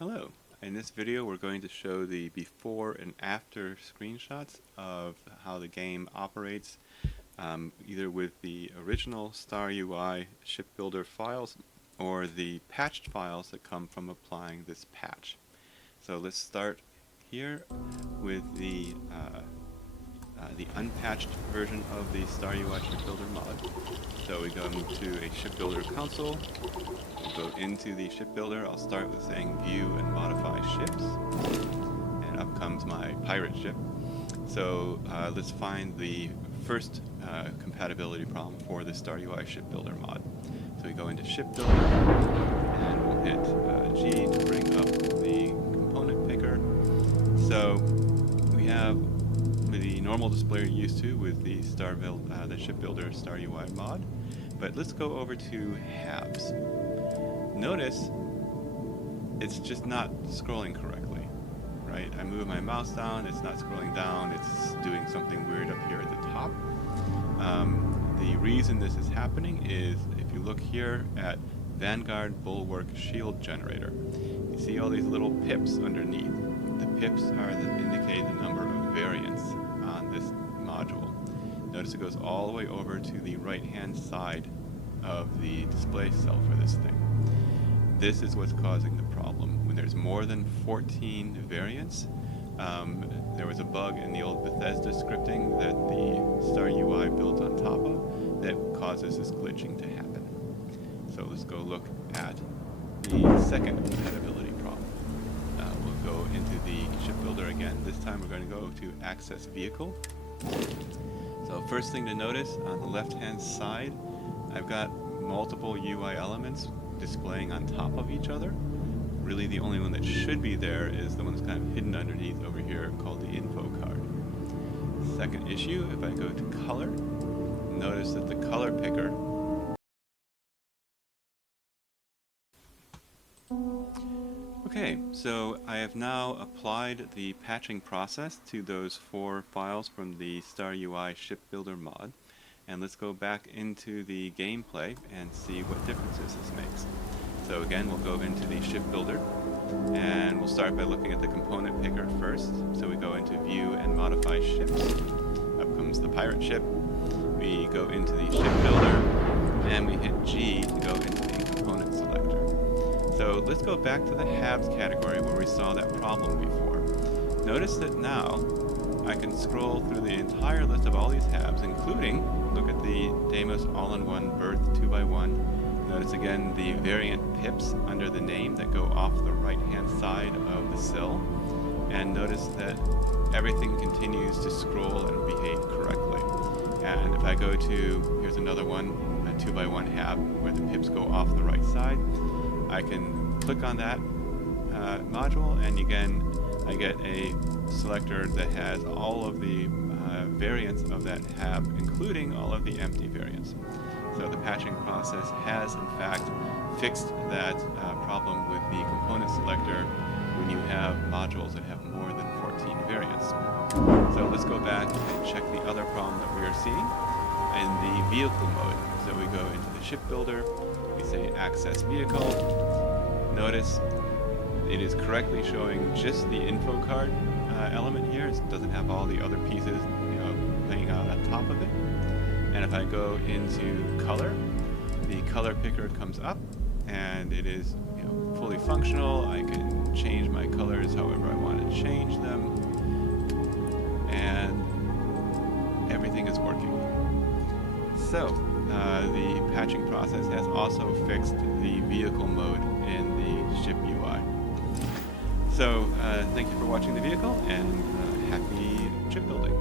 Hello. In this video we're going to show the before and after screenshots of how the game operates, either with the original StarUI Ship Builder files or the patched files that come from applying this patch. So let's start here with the unpatched version of the StarUI Ship Builder mod. So we go into a Ship Builder console. We'll go into the ship builder. I'll start with saying view and modify ships, and up comes my pirate ship. So let's find the first compatibility problem for the StarUI Ship Builder mod. So we go into ship builder and we'll hit G to bring up the component picker. So we have the normal display you're used to with the the ship builder StarUI mod, but let's go over to halves. Notice it's just not scrolling correctly, right? I move my mouse down, it's not scrolling down, it's doing something weird up here at the top. The reason this is happening is if you look here at Vanguard Bulwark Shield Generator, you see all these little pips underneath. The pips are that indicate the number of variants on this module. Notice it goes all the way over to the right-hand side of the display cell for this thing. This is what's causing the problem. When there's more than 14 variants, there was a bug in the old Bethesda scripting that the StarUI built on top of that causes this glitching to happen. So let's go look at the second compatibility problem. We'll go into the ship builder again. This time we're going to go to access vehicle. So first thing to notice, on the left-hand side, I've got multiple UI elements displaying on top of each other. Really the only one that should be there is the one that's kind of hidden underneath over here called the info card. Second issue, if I go to color, notice that the color picker Okay, so I have now applied the patching process to those 4 files from the StarUI Ship Builder mod. And let's go back into the gameplay and see what differences this makes. So again, we'll go into the ship builder, and we'll start by looking at the component picker first. So we go into view and modify ships. Up comes the pirate ship. We go into the ship builder, and we hit G to go into the component selector. So let's go back to the halves category where we saw that problem before. Notice that now I can scroll through the entire list of all these halves, including, look at the Deimos all-in-one berth 2x1. Notice again the variant pips under the name that go off the right-hand side of the sill. And notice that everything continues to scroll and behave correctly. And if I go to, here's another one, a 2x1 hab where the pips go off the right side, I can click on that module, and again, I get a selector that has all of the variants of that hab, including all of the empty variants. So the patching process has, in fact, fixed that problem with the component selector when you have modules that have more than 14 variants. So let's go back and check the other problem that we are seeing in the vehicle mode. So we go into the ship builder, we say access vehicle. Notice it is correctly showing just the info card element here. It doesn't have all the other pieces, laying out on top of it. And if I go into color, the color picker comes up, and it is fully functional. I can change my colors however I want to change them, and everything is working. So the patching process has also fixed the vehicle mode in the ship UI. So thank you for watching the vehicle, and happy ship building.